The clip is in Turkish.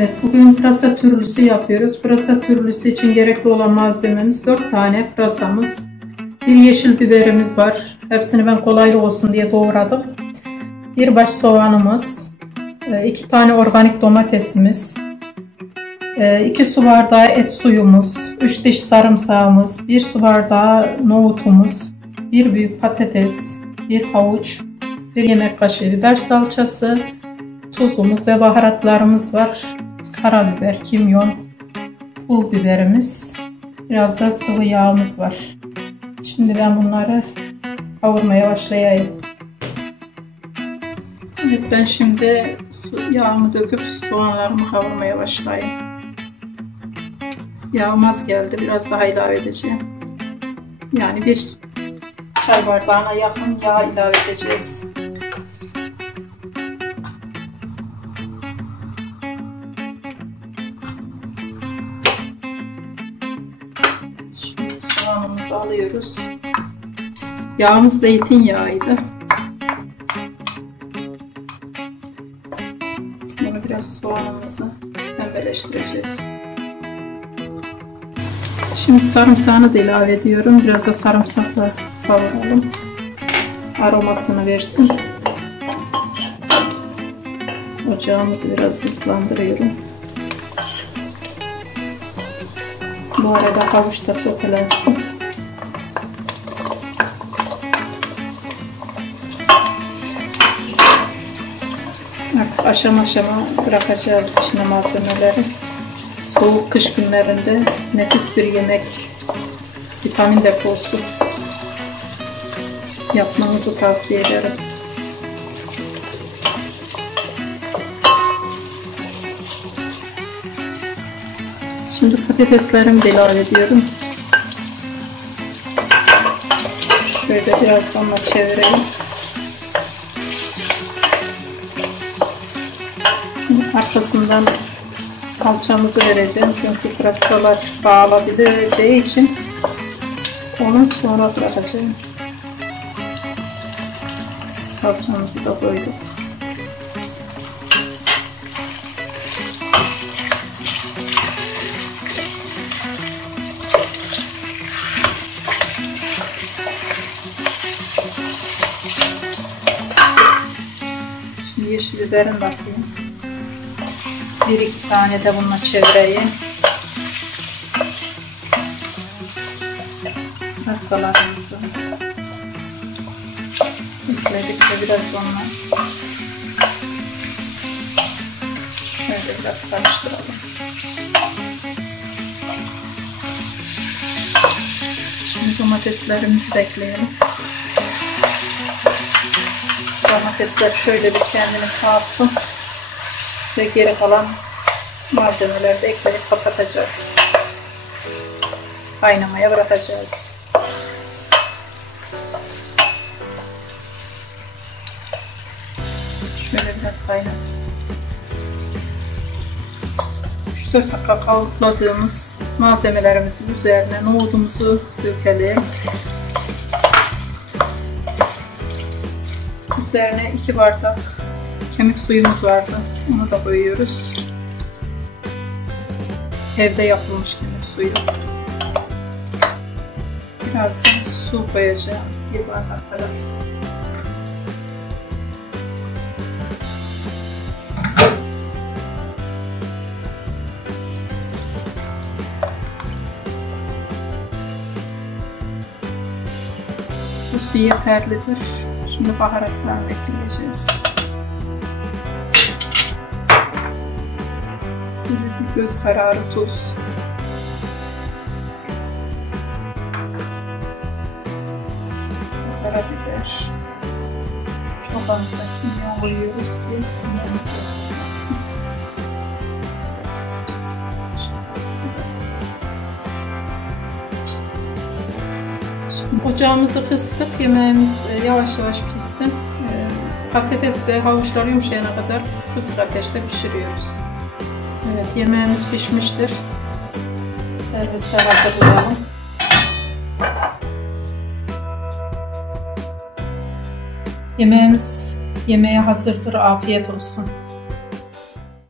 Evet, bugün pırasa türlüsü yapıyoruz. Pırasa türlüsü için gerekli olan malzememiz 4 tane pırasamız. Bir yeşil biberimiz var. Hepsini ben kolaylı olsun diye doğradım. Bir baş soğanımız. 2 e, tane organik domatesimiz. 2 e, su bardağı et suyumuz. 3 diş sarımsağımız. 1 su bardağı nohutumuz. 1 büyük patates. 1 havuç. 1 yemek kaşığı biber salçası tuzumuz ve baharatlarımız var. Karabiber, kimyon, pul biberimiz, biraz da sıvı yağımız var. Şimdi ben bunları kavurmaya başlayayım. Evet ben şimdi yağımı döküp soğanlarımı kavurmaya başlayayım. Yağım az geldi. Biraz daha ilave edeceğim. Yani bir çay bardağına yakın yağ ilave edeceğiz. Soğanımızı alıyoruz. Yağımız zeytinyağıydı. Bunu biraz soğanımızı pembeleştireceğiz. Şimdi sarımsağını da ilave ediyorum. Biraz da sarımsakla kavuralım. Aromasını versin. Ocağımızı biraz hızlandırıyorum. Bu arada havuç da sotelensin. Aşama aşama bırakacağız içine malzemeleri. Soğuk kış günlerinde nefis bir yemek, vitamin deposu yapmanızı tavsiye ederim. Şimdi patateslerimi de ilave ediyorum. Şöyle biraz onunla çevireyim. Arkasından salçamızı vereceğim. Çünkü pırasalar dağılabileceği için onu sonra bırakacağım. Salçamızı da koyduk. yeşil biberim bakayım. Bir iki tane de bununla çevireyim. Salatımızı ekledik de biraz onunla şöyle biraz karıştıralım. Şimdi domateslerimizi de ekleyelim. Domatesler şöyle bir kendini sağsın. Ve geri kalan malzemeleri de ekleyip kapatacağız. Kaynamaya bırakacağız. Şöyle biraz kaynasın. 3-4 dakika kavurladığımız malzemelerimizin üzerine nohudumuzu dökelim. Üzerine 2 bardak kemik suyumuz vardı. Onu da koyuyoruz. Evde yapılmış kemik suyu. Biraz da su koyacağım. Bir bardak kadar. Bu su yeterlidir. Şimdi baharatlar ekleyeceğiz. Bir göz kararı tuz. Karabiber. Çok az da kimyon koyuyoruz ki kimyonumuz yapılmasın. Ocağımızı kıstık. Yemeğimiz e, yavaş yavaş pişsin. E, patates ve havuçlar yumuşayana kadar kısık ateşte pişiriyoruz. Evet yemeğimiz pişmiştir. Servise hazırlayalım. Yemeğimiz yemeğe hazırdır. Afiyet olsun.